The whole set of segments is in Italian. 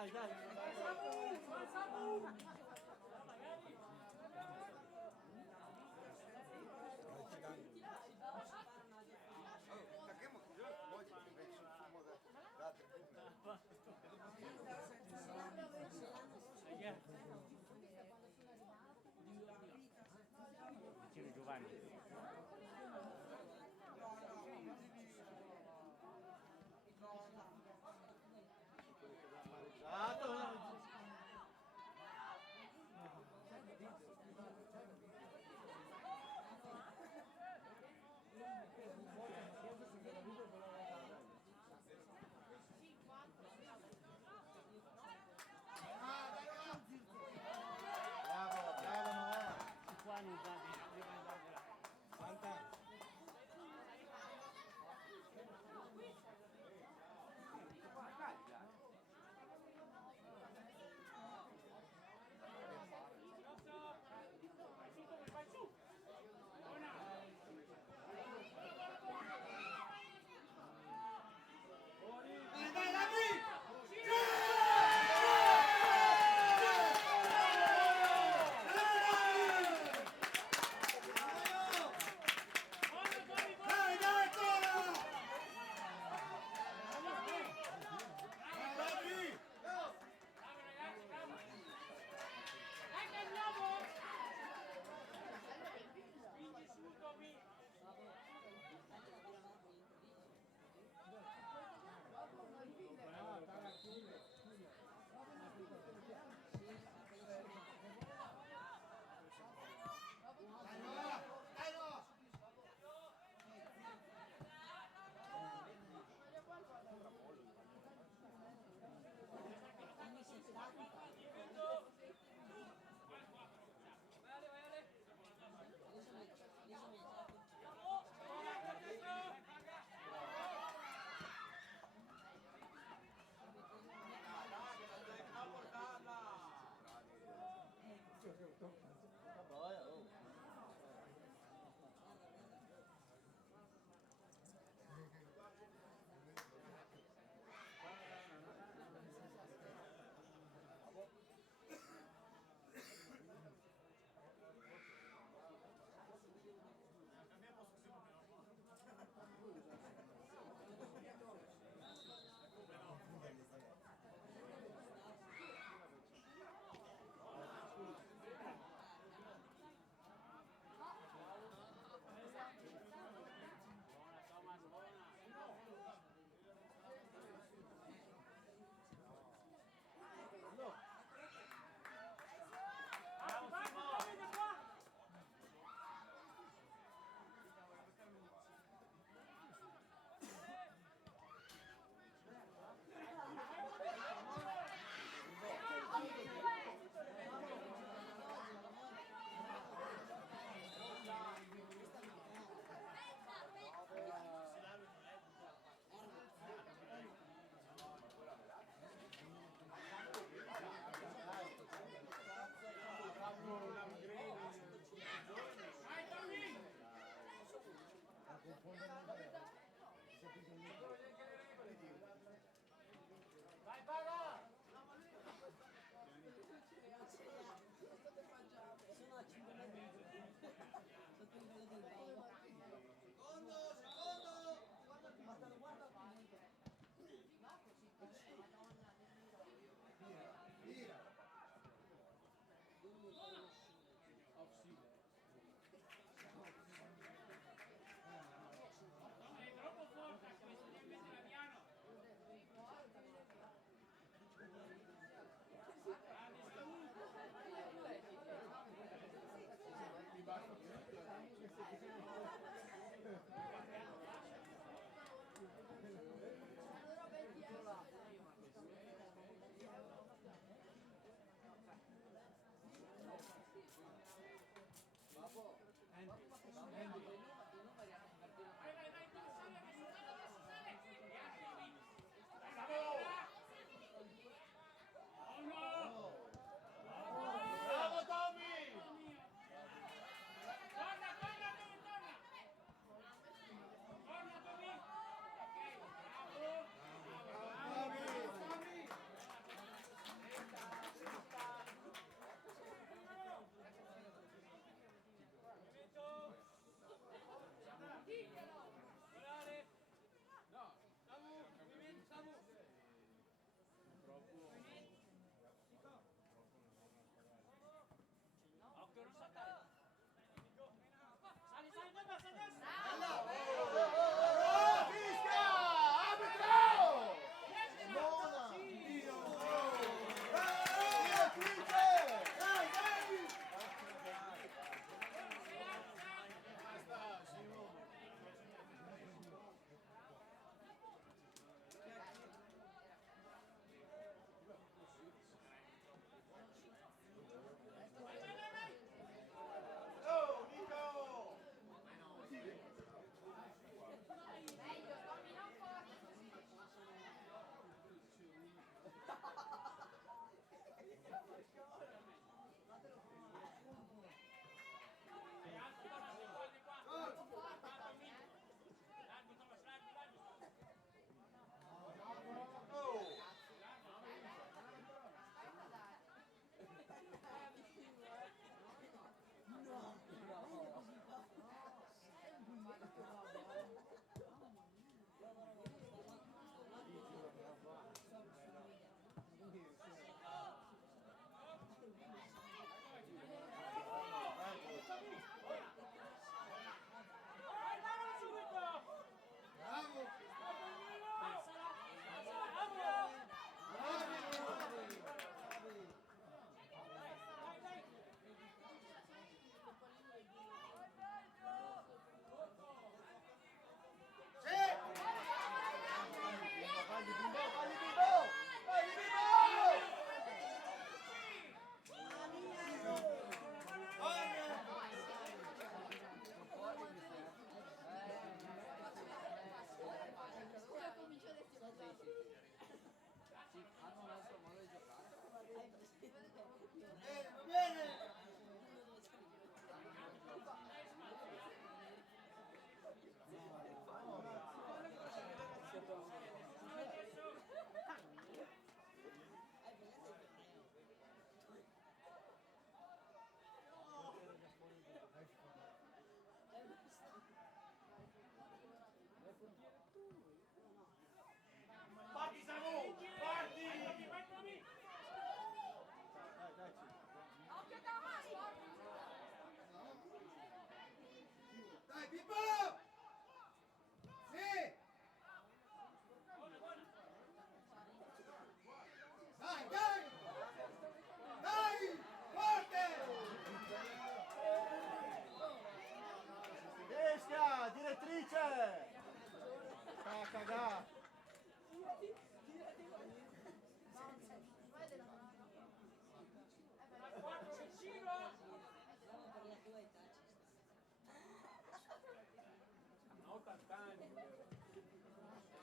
Dai, dai. Vicino Giovanni. Bravo, bravo Noè. Qua non va bene. Santa.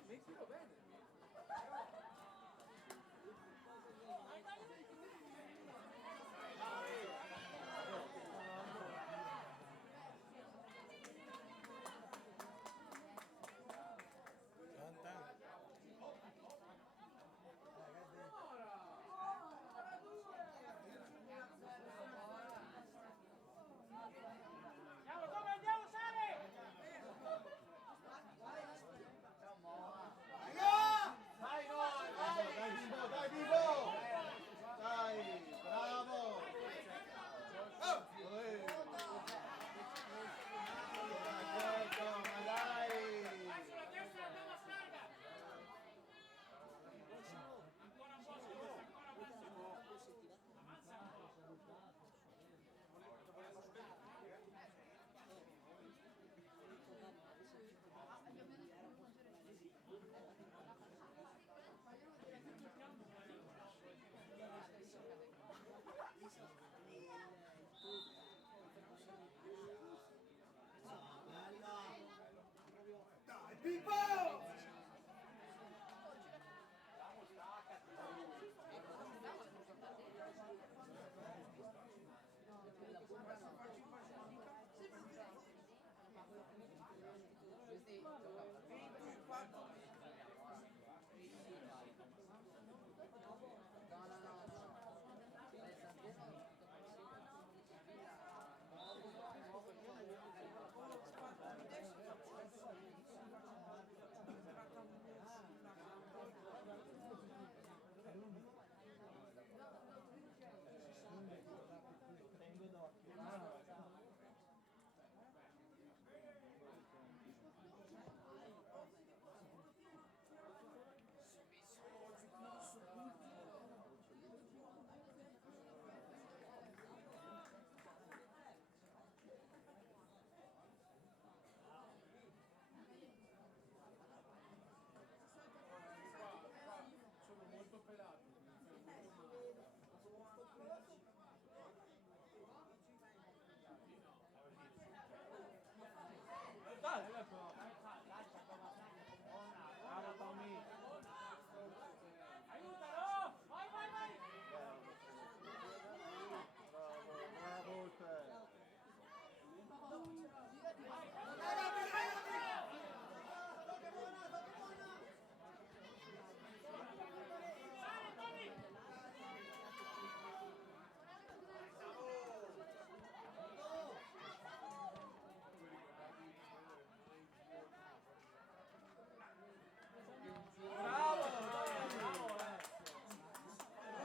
Mettilo bene. Dai Vivo! Dai, bravo! Ma dai! Dai, Pippo! Sono molto pelati. Dai, Bravo Tommy. aiutalo! Vai, vai, vai! Bravo te! Bravo!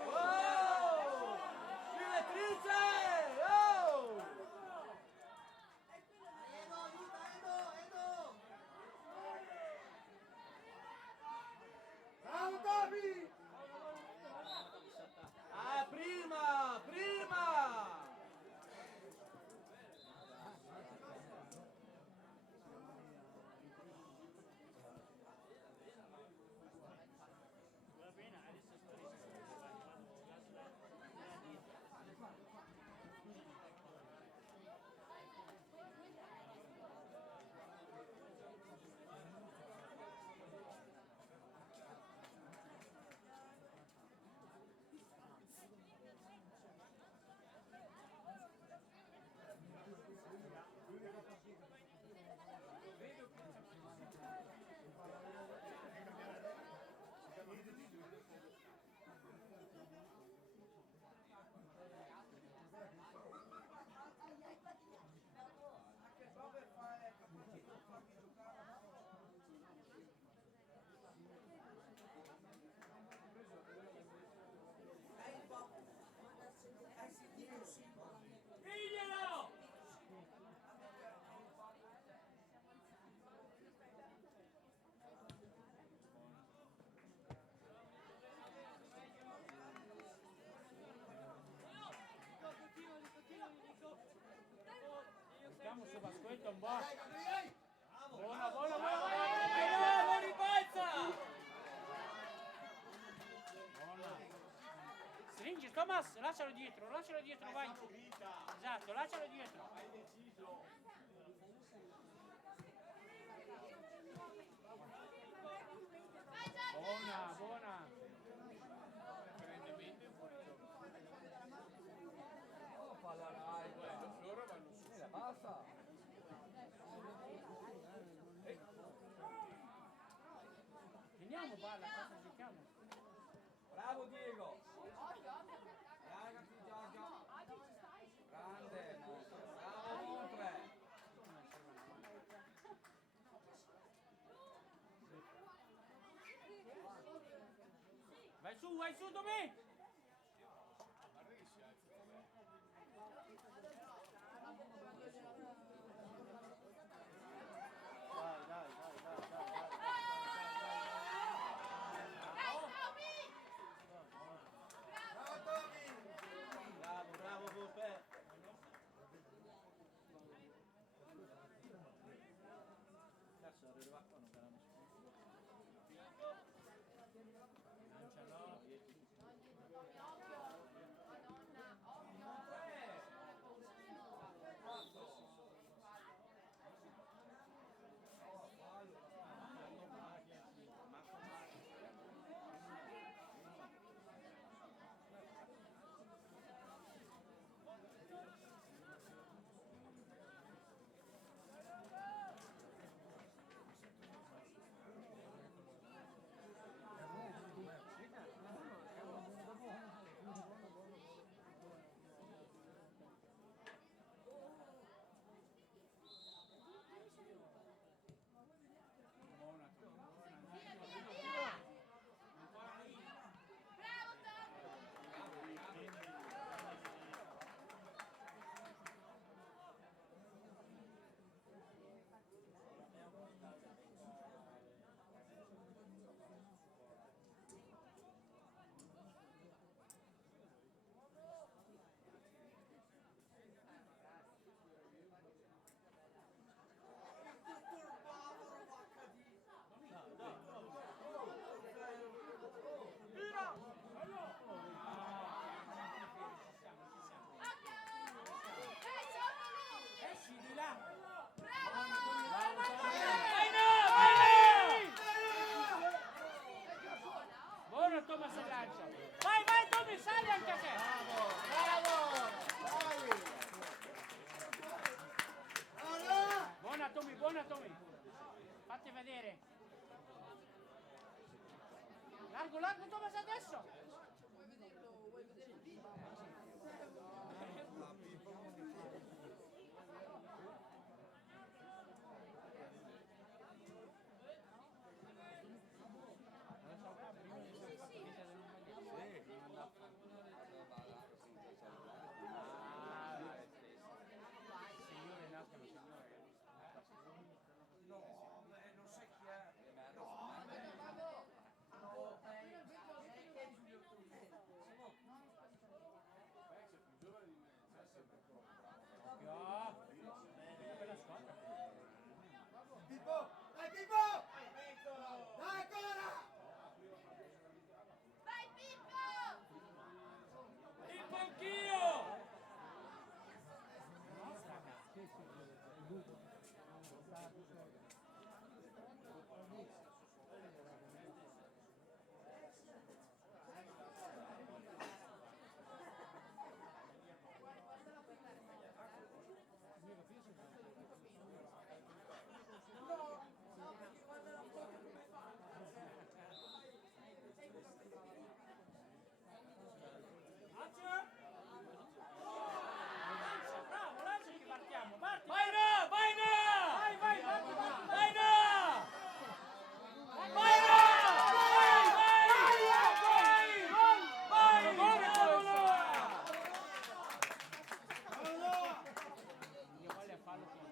Oh! Direttrice! Oh! Bravo, Tobi! Ah, prima! Prima! Va bene, adesso sto rispondendo. Diglielo! Stiamo su Pasquetto un po'. Buona, buona, buona, Bravo, ripalza! buona. Stringi, Thomas, lascialo dietro, vai. Esatto, lascialo dietro. Hai deciso! vai su Domè! Bravo, bravo Volpe. Cazzo, arriva qua, non verrà nessuno. Esci di là! Buono Thomas e lancia! Vai, vai Tommy, sali anche a te! Buona Tommy! Fatti vedere! Largo, largo Thomas adesso! Signore nascono, signore. Non sai chi è. Bella squadra. Pippo! Dai Pippo! Dai ancora! Il panchino! Bravo, lancia che partiamo, parti! Vai no, vai no! Vai, vai, parti, parti, Vai no! vai! Vai no! Vai, vai! Vai! Vai! Io voglio farlo qui.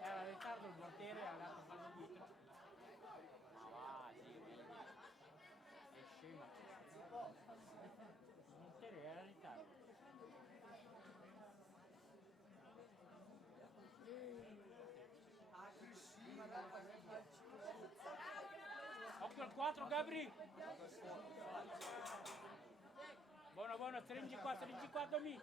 Era in ritardo il portiere e ha dato fallo dietro. Ma va, sì, vedi. È scema. Il portiere era in ritardo. Occhio al 4 Gabri. Buono, buono, stringi qua Domi.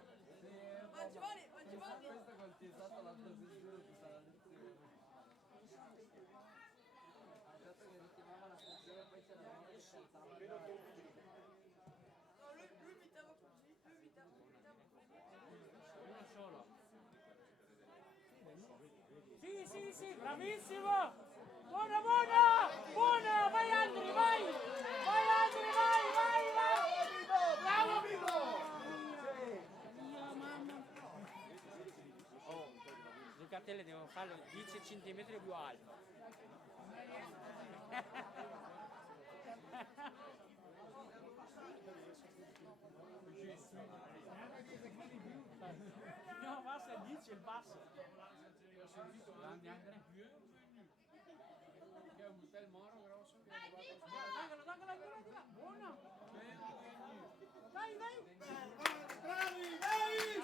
Uno solo. Sì, sì, sì, bravissimo. Buona, buona, buona, vai Andri, vai. Vai Andri, vai, vai, vai. Bravo Pippo! Io, mamma. Oh, Zuccartelle devo farlo 10 cm più alto. Alzi il basso. Grande Andrea. Che è un bel moro grosso che è arrivato Dagliela di là. Buona. Dai. Bravi, dai!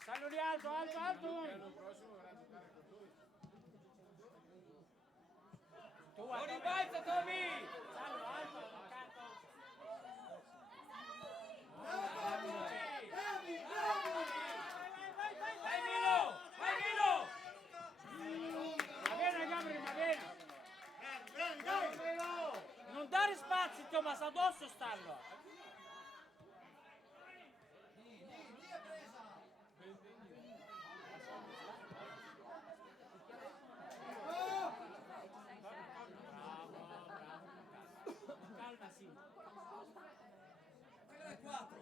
Stanno lì alto. l'anno prossimo verrà a giocare con lui. Tu Non ribalza, Tommy! Salvo, alto, accanto. Bravi! Vai Milo! Vai Milo! Va bene, Gabri, va bene. Bravi, dai! Non dare spazio, Thomas, addosso stanno. Calma, sì. Quella è 4.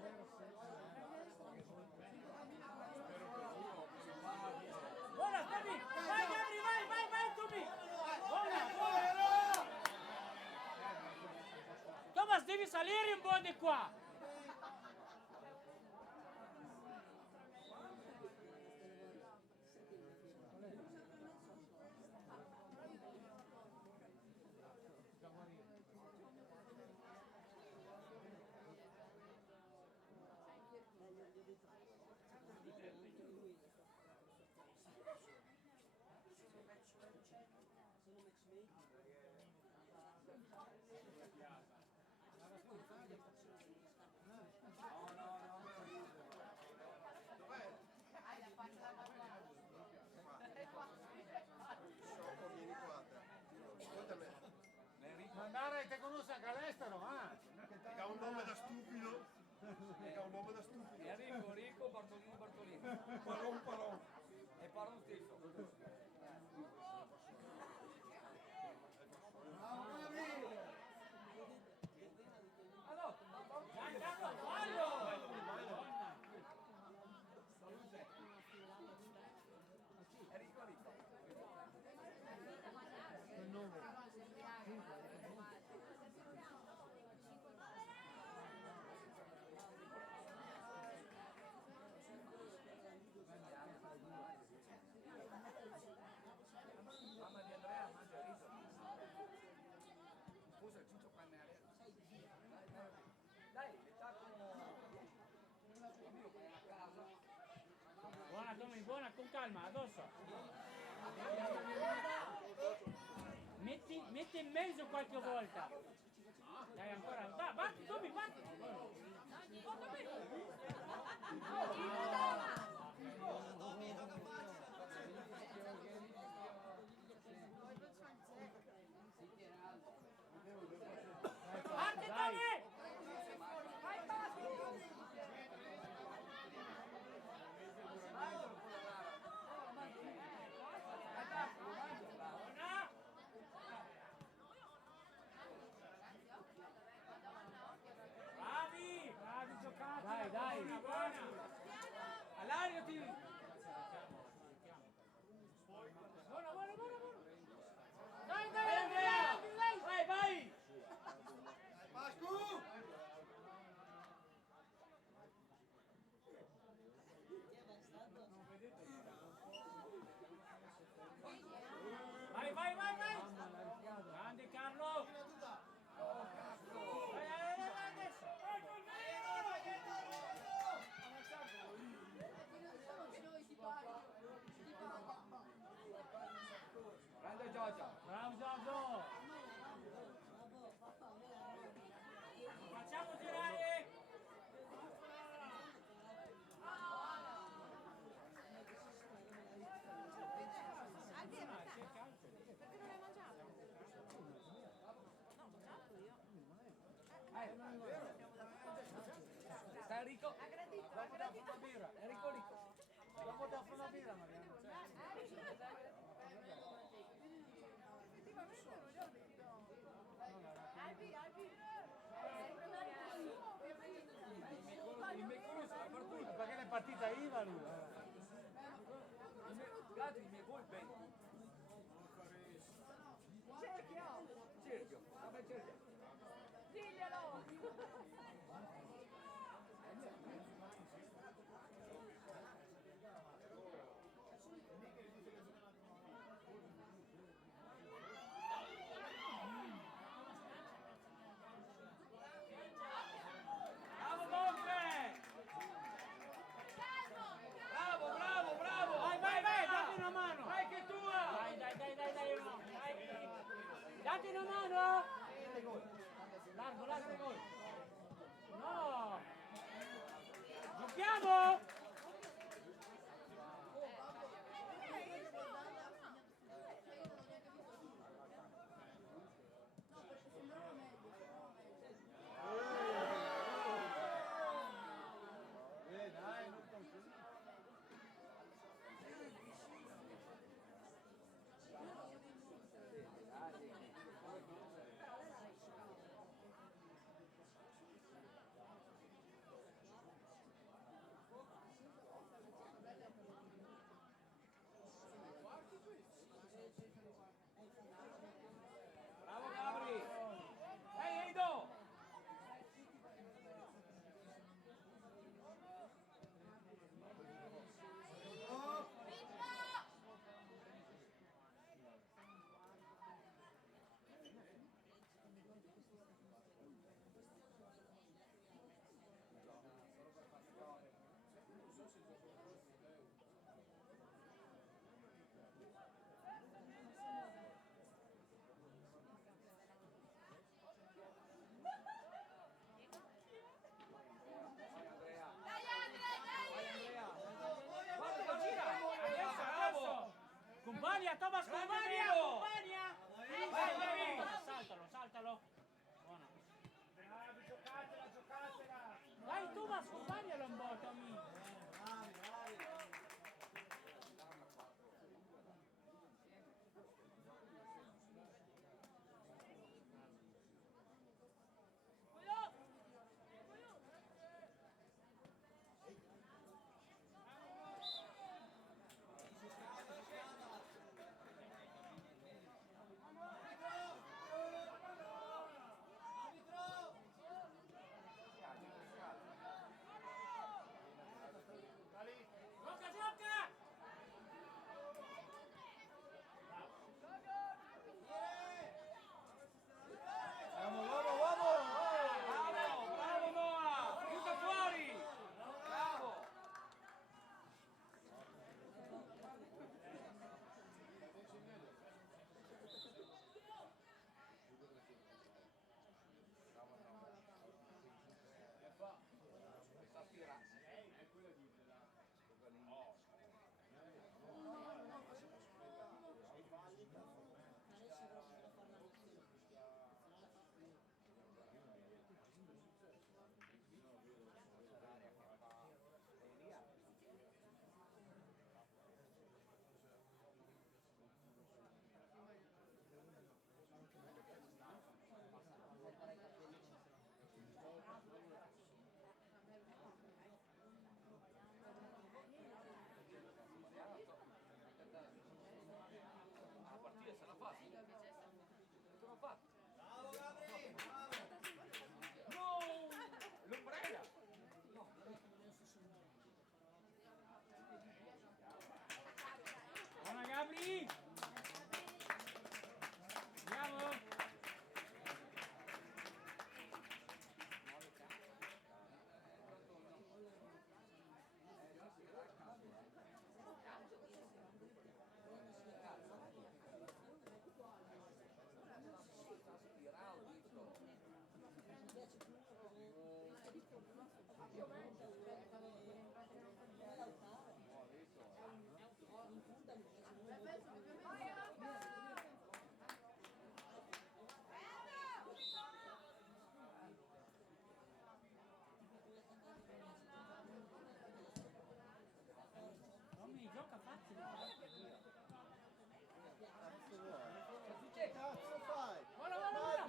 Buona, Tommy! Vai, Gabri, vai, Tommy! Buona! Thomas, devi salire un po' di qua! Mandare te conosce anche all'estero, Che ha un nome da stupido. Enrico, Bartolini. Paron. E Paron stesso. Mamma di Andrea mangia riso. Scusa, il ciccio pannere. Dai, tacco. Io vai a casa. Buona, Tommy, buona, con calma, addosso. Metti in mezzo qualche volta. Dai, ancora. Batti, Tommy, batti. Batti, Tommy! Bravi giocati. Dai. Buona. All'aria ti. Buona. Dai, Andrea. Vai. Pascu! Vai. Grande Carlo. Vai adesso. Grande Giorgio. Bravo Giorgio. Facciamo girare. Perché non hai mangiato? No, ho mangiato io. Sta Enrico. Ha gradito. Enrico Rico. dopo ti offro una birra, Mariano. Effettivamente non gli ho detto. Albi. Il Mecolo sta per tutto. Perché ne è partita IVA lui? Gatti, i miei gol ben. Cerchio. Vabbè, cerchio. Diglielo. Bravo Gabri! Ehi Eido! Compagna, Thomas, compagna! Compagna! Vai, vai! Saltalo, saltalo! Buona! Giocatela, giocatela! Vai Thomas, compagnalo un po', Tommy! Gioca, gioca! Vamos, vamos, vamos! Bravo, bravo Noah! Butta fuori! Bravo! La partita se la fa. Se la fa. Bravo Gabri! Bravo! No! L'ombrella! Buona Gabri! Andiamo! Tommy, gioca facile! Che cazzo fai? Buona, buona, buona!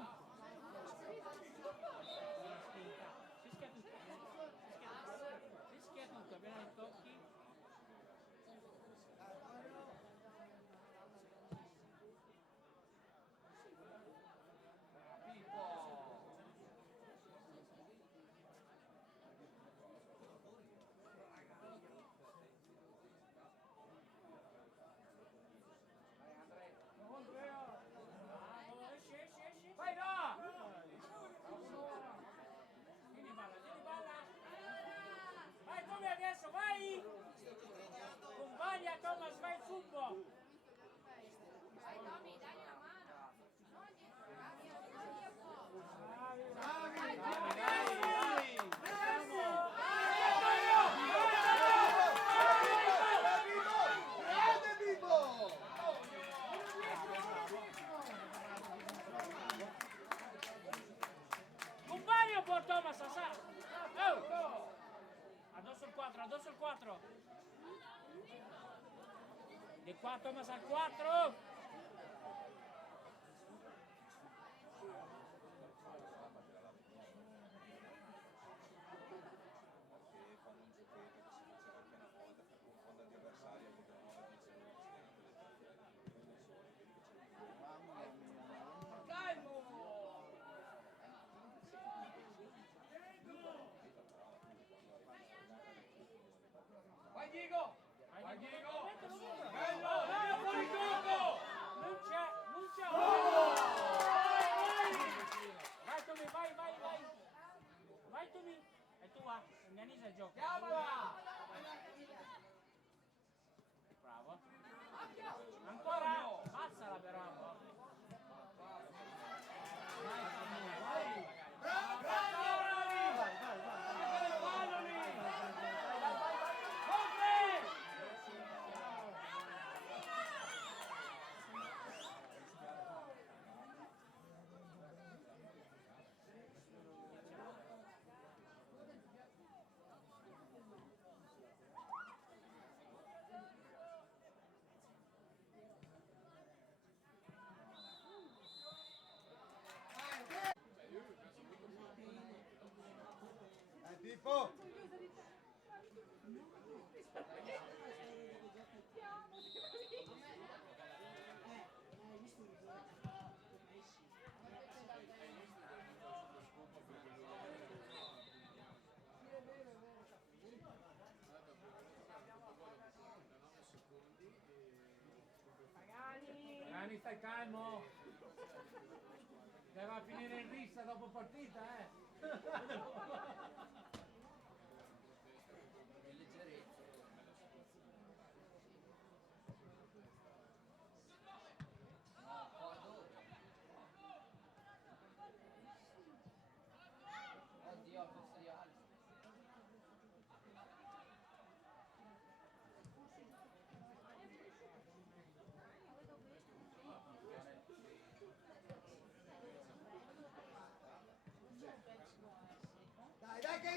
Fischia tutto! Fischia tutto, appena li tocchi! Bravo, esci, esci, esci! Vai Noah! Tieni palla! Vai Tommy adesso, vai! Compagna Thomas, vai subito! Vai Tommy, dai una mano. Grande Bibo! Compagno por Thomas, sa! Oh! Addosso il 4, addosso il 4! Di qua Thomas al 4! Diego! Mettilo pure. Bello! Fuori gioco! Non c'è! Vai Tommy, vai! Vai Tommy! E tu va, organizza il gioco. Chiamala! Bravo. Ancora? Passala però. Vai Tommy, vai! Pippo! Rani, stai calmo! Che va a finire in rissa dopo partita, Oddio, al posto di Alex. Dai che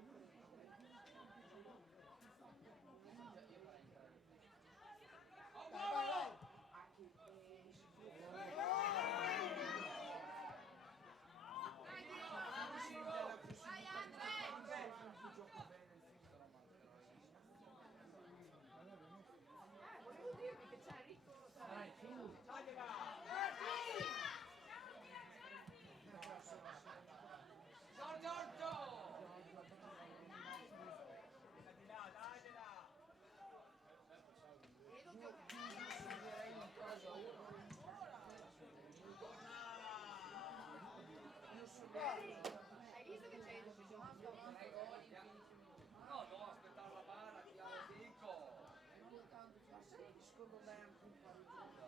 lì! Volevo dirvi che c'è Ricco. Dai, su! Hai visto che c'è il No, no, aspettare la palla, ti dico. Secondo me è anche un pareggio.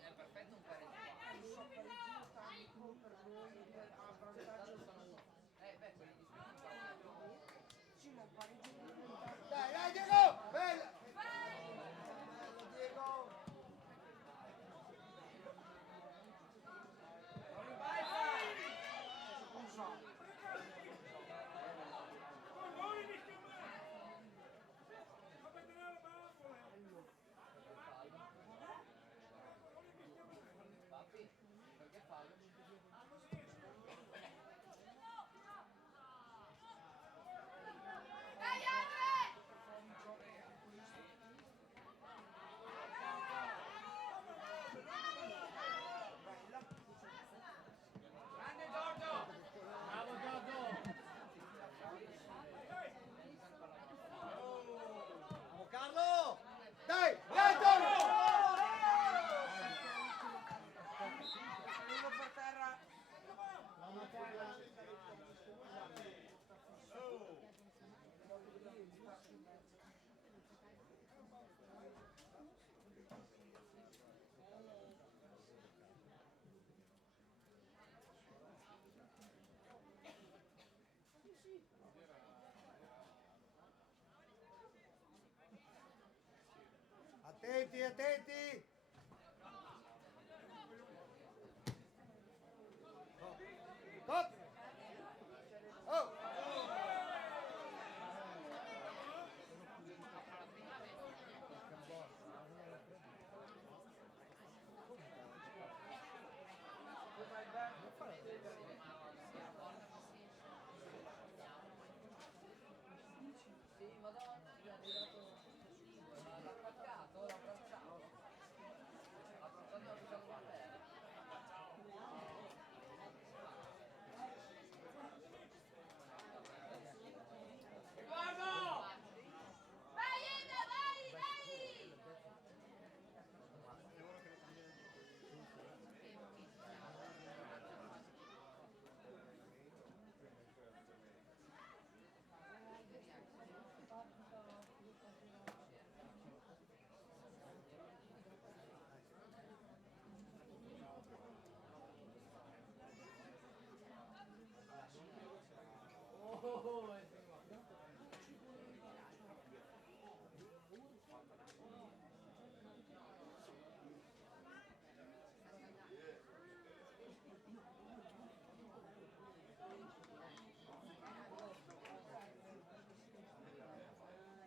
È perfetto un pareggio. Il suo pareggio tanto per noi a vantaggio sono. Beh, quelli di sicuro. Sì, ma un pareggio di vantaggio. Dai Diego! Bella! Bello Diego! Papi, perché fallo? Attenti, attenti! Stop! Oh! Sì, madonna, gli ha tirato l'ha attaccato, l'ha abbracciato. L'ha abbracciato e l'ha buttato per terra. Vai Eda, vai, dai!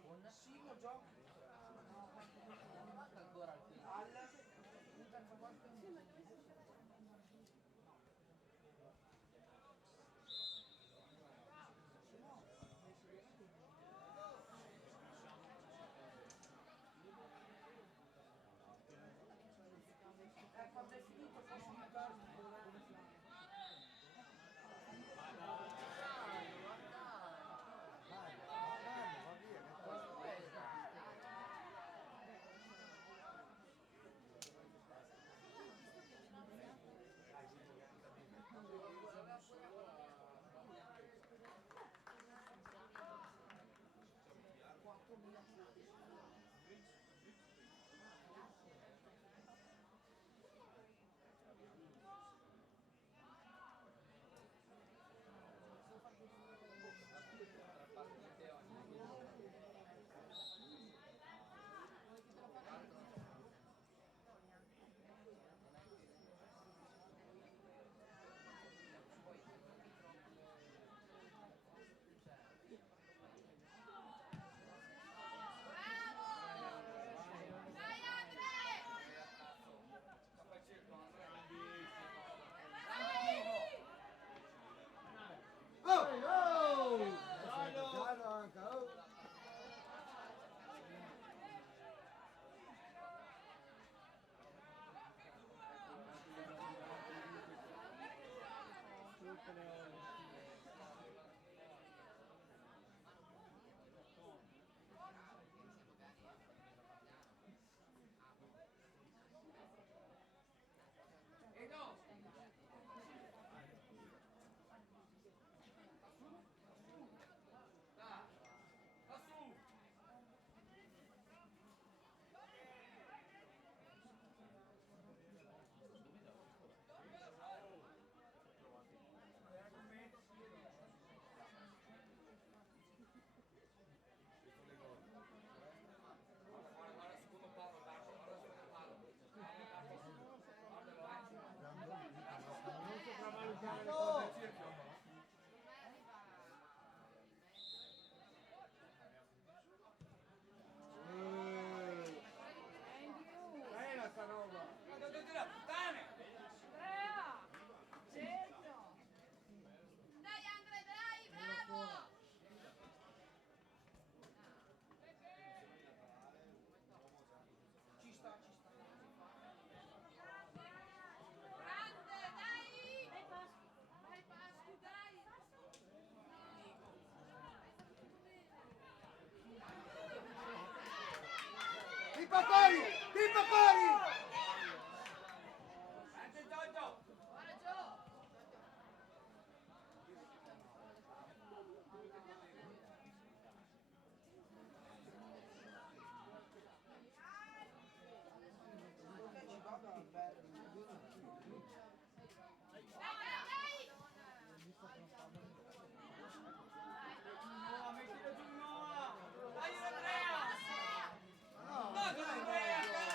Buonissimo gioco. Manca ancora il film. Quando è finito posso aiutarti? Dai Andre! Oh! Oh! Giallo anche, oh! Bella sta roba! Dai Andre, dai, bravo! Ci sta, ci sta. Grande, dai! Dai Pasqui, dai! Pippa fuori! Pippa fuori! Guarda Gio! Perché ci vado a bello. Dai, dai, dai! Noah, mettilo giù Noah! Dai Andrea! No, No, Andrea,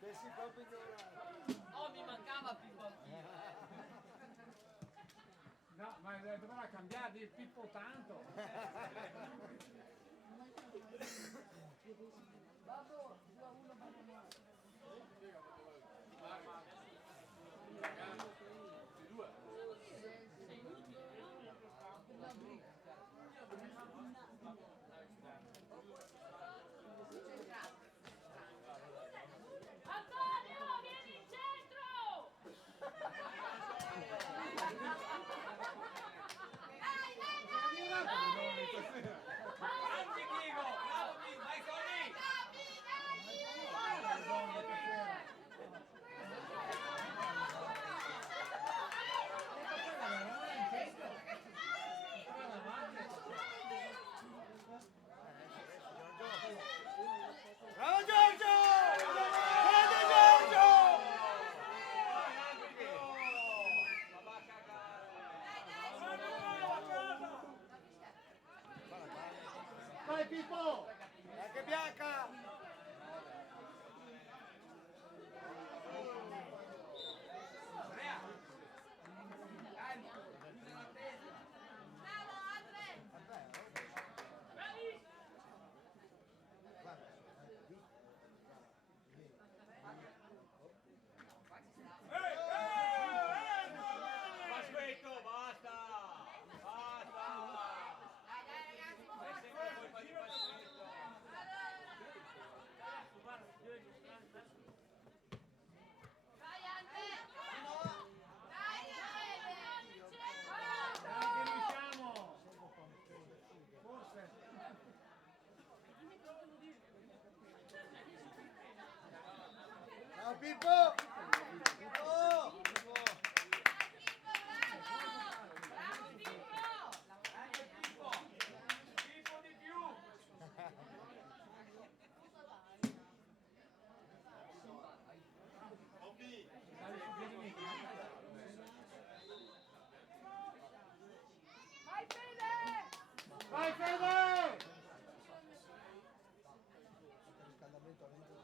Pensi proprio ignorante. Oh, mi mancava Pippo. No, ma dovrà cambiare di Pippo tanto. Babbo, 2-1 Babbo. Antonio, vieni in centro! Anzi, Diego! Bravo, Diego! Vai, Tony! Bravo Giorgio! Grande Giorgio! Ma va a cagare! Vai Pippo! Anche Bianca! Aspetto, basta! Basta! È sempre colpa di Paschetto! Dai che riusciamo! Forse. Ciao Pippo! Pippo! Tipo di più! Dai suggerimenti. Vai Fede! Vai Fede! Riscaldamento a 20.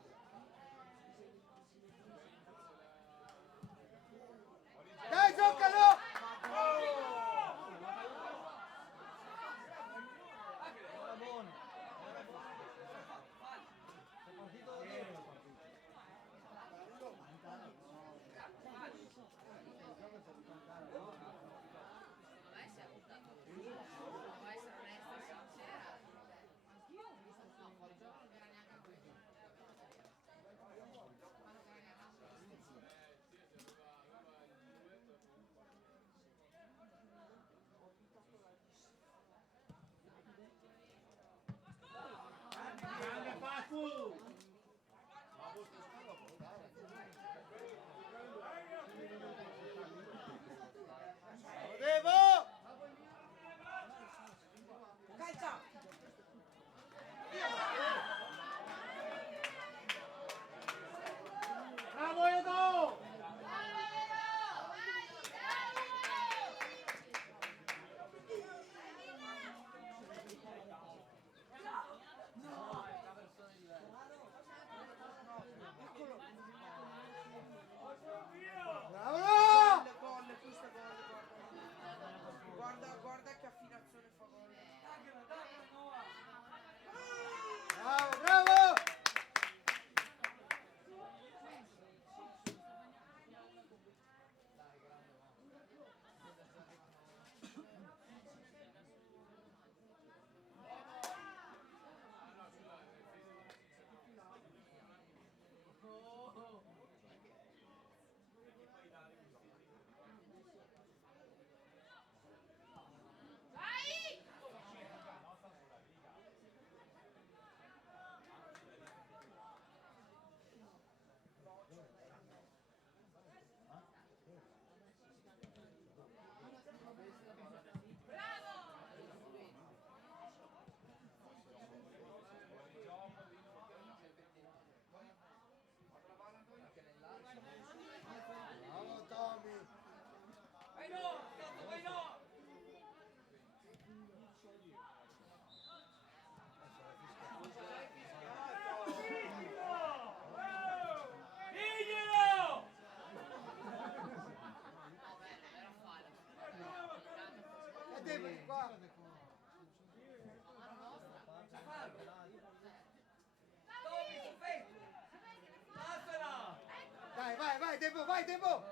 vai, tempo!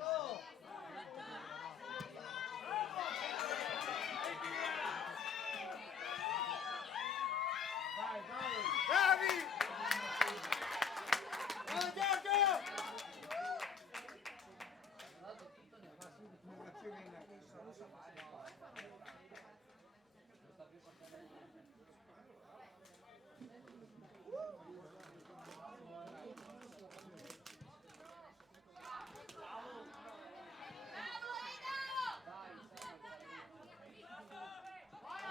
Oh. Vai, vai! Bravi! Bravo Giorgio!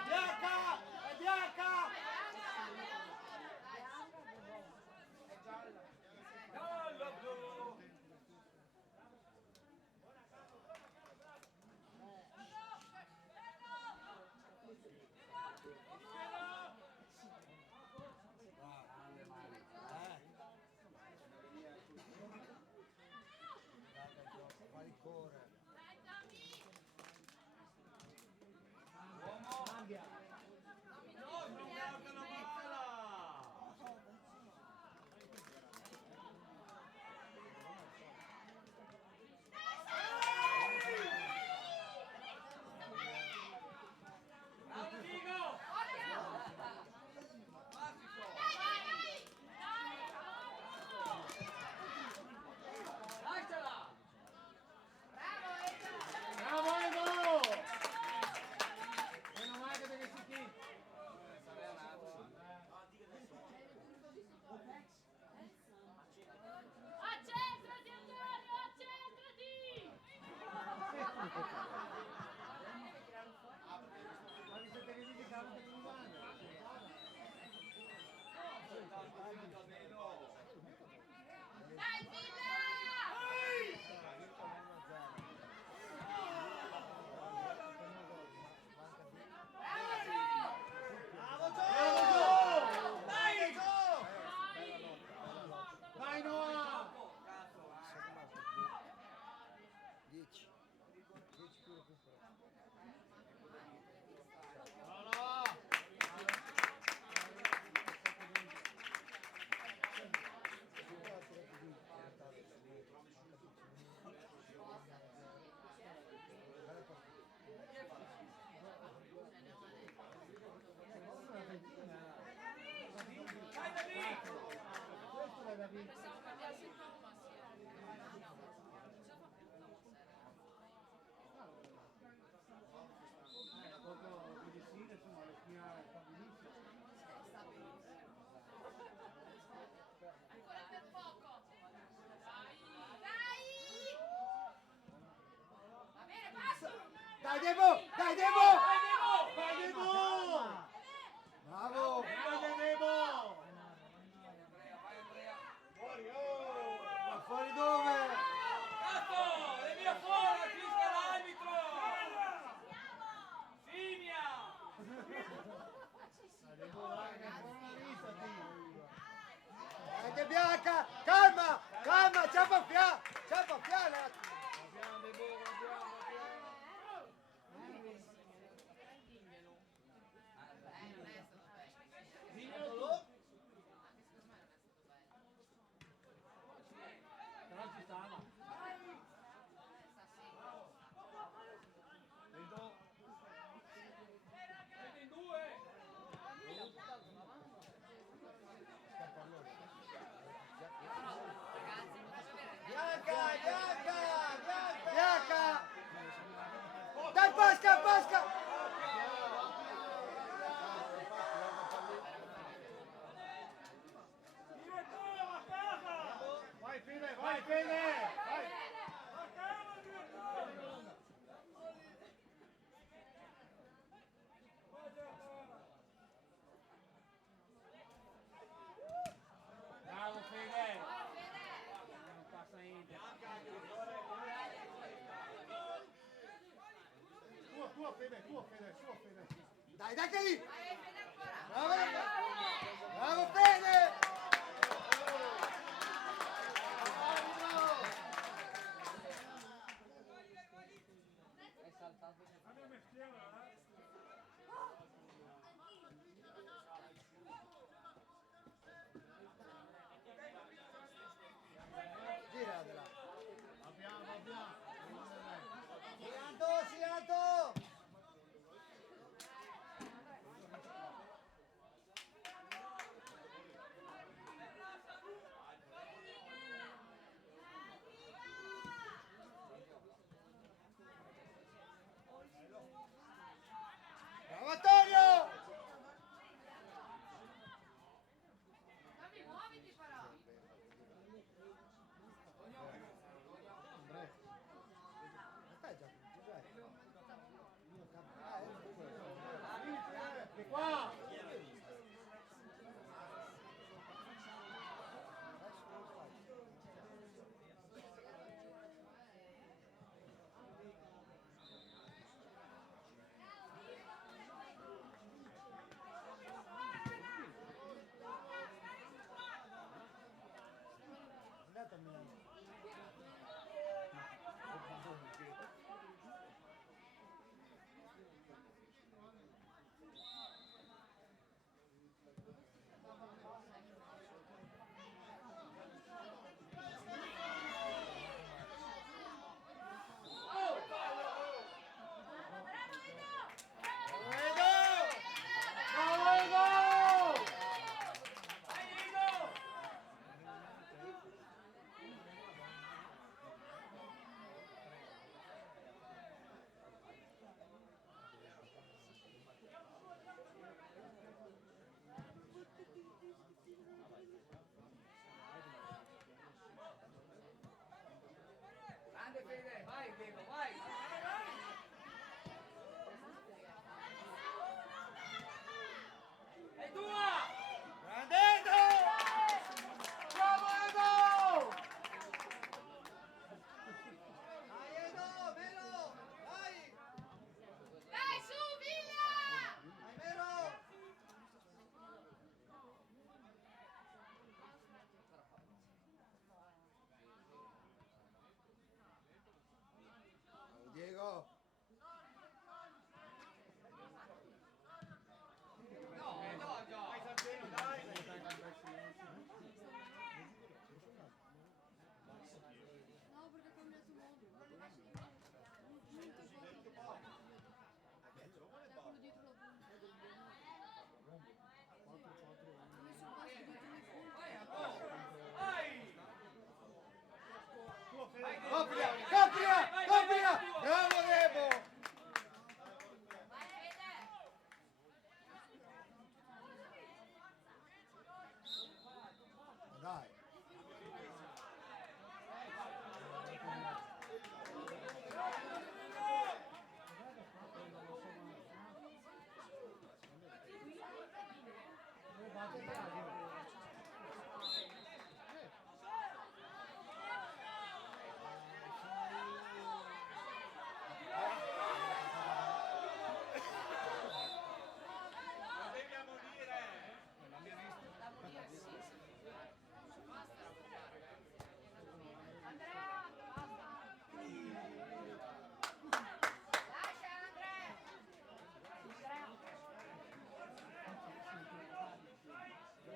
Bianca! È bianca! Quali corre? Bravo Edo! Meno male che te si chi. Accentrati Antonio, accentrati! Ma vi siete che vi cavano per l'umano? Dai Villa! Bravo Gio! Dai Gio! Vai Noah! 10. 10 più recupero. Questo l'hai da vincere. Pensavo cambiassi il nome, ma sì. Proprio di sì, insomma, le spina sta benissimo. Ancora per poco. Dai! Dai! Va bene, passo! Dai Debo! Dai Debo! Vai Debo! Bravo! Grande Debo! Fuori, oh! Ma fuori dove? Cazzo! Devi via fuori! Fischia l'arbitro! Finia! Debo, dai, che buona vista, Dai Bianca! Calma! Calma! Ciapa fiala! Ciapa fiala! Abbiamo Debo, abbiamo. Eccolo! Però ci stava. Vedo. Siete in due! Bianca! Bianca! Bianca! Bianca! Dai Pasca! Pasca! Vai Fede, vai Fede! Vai! Bravo Fede! Non passa niente. Tua Fede, sua Fede. Dai, dai che lì! Vai, Fede ancora! Bravo! Bravo Fede! È saltato.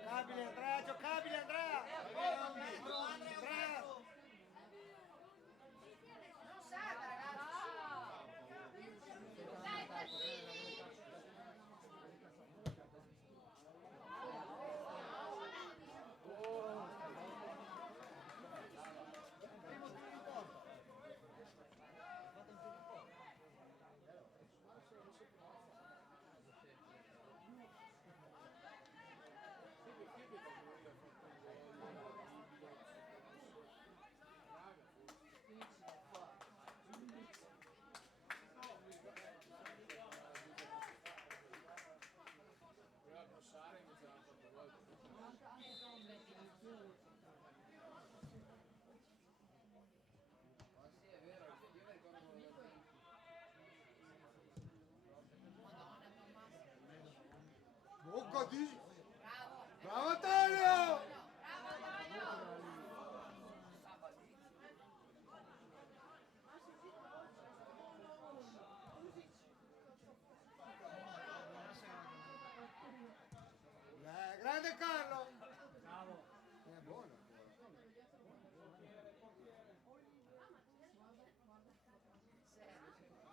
Giocabile Andrea, giocabile Andrea! Andrea! Non serve ragazzi. Dai, tranquilli. Sì, è vero, io mi ricordo quello del tempo. Bocca di... Bravo. Bravo Antonio! Bravo Antonio. Grande Carlo! Bravo. È buono.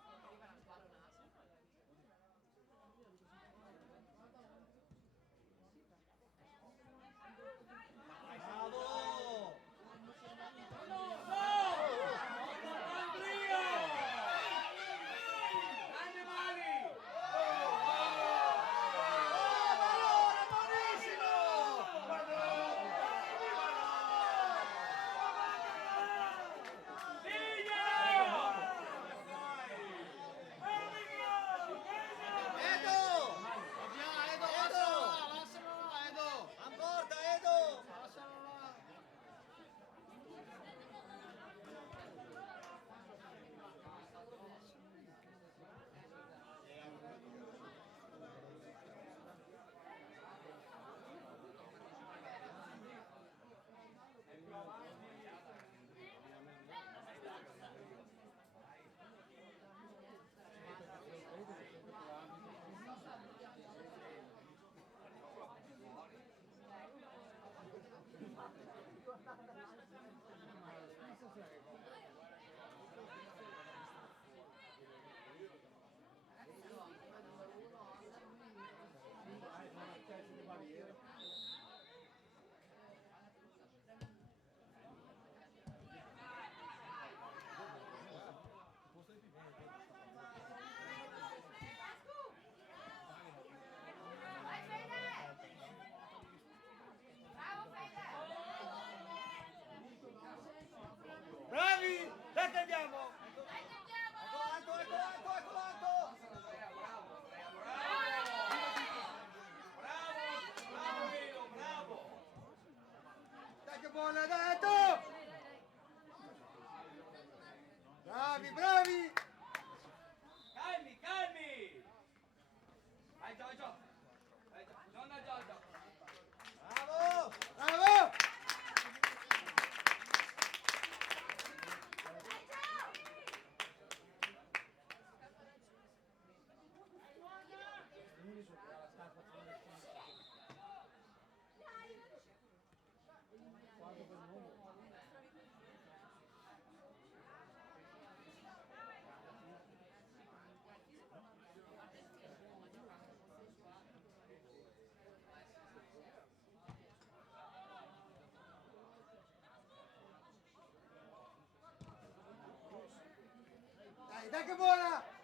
Arriva una spallonata. Bravo! Grande Mani! Buonissimo! Vai Fede! Bravo Fede! Bravi! Dai che andiamo! Dai che andiamo! Ecco! Dai che buona, dai tu! Bravi! Calmi! Vai Giorgio! Non da Giorgio! Bravo! Dai che buona!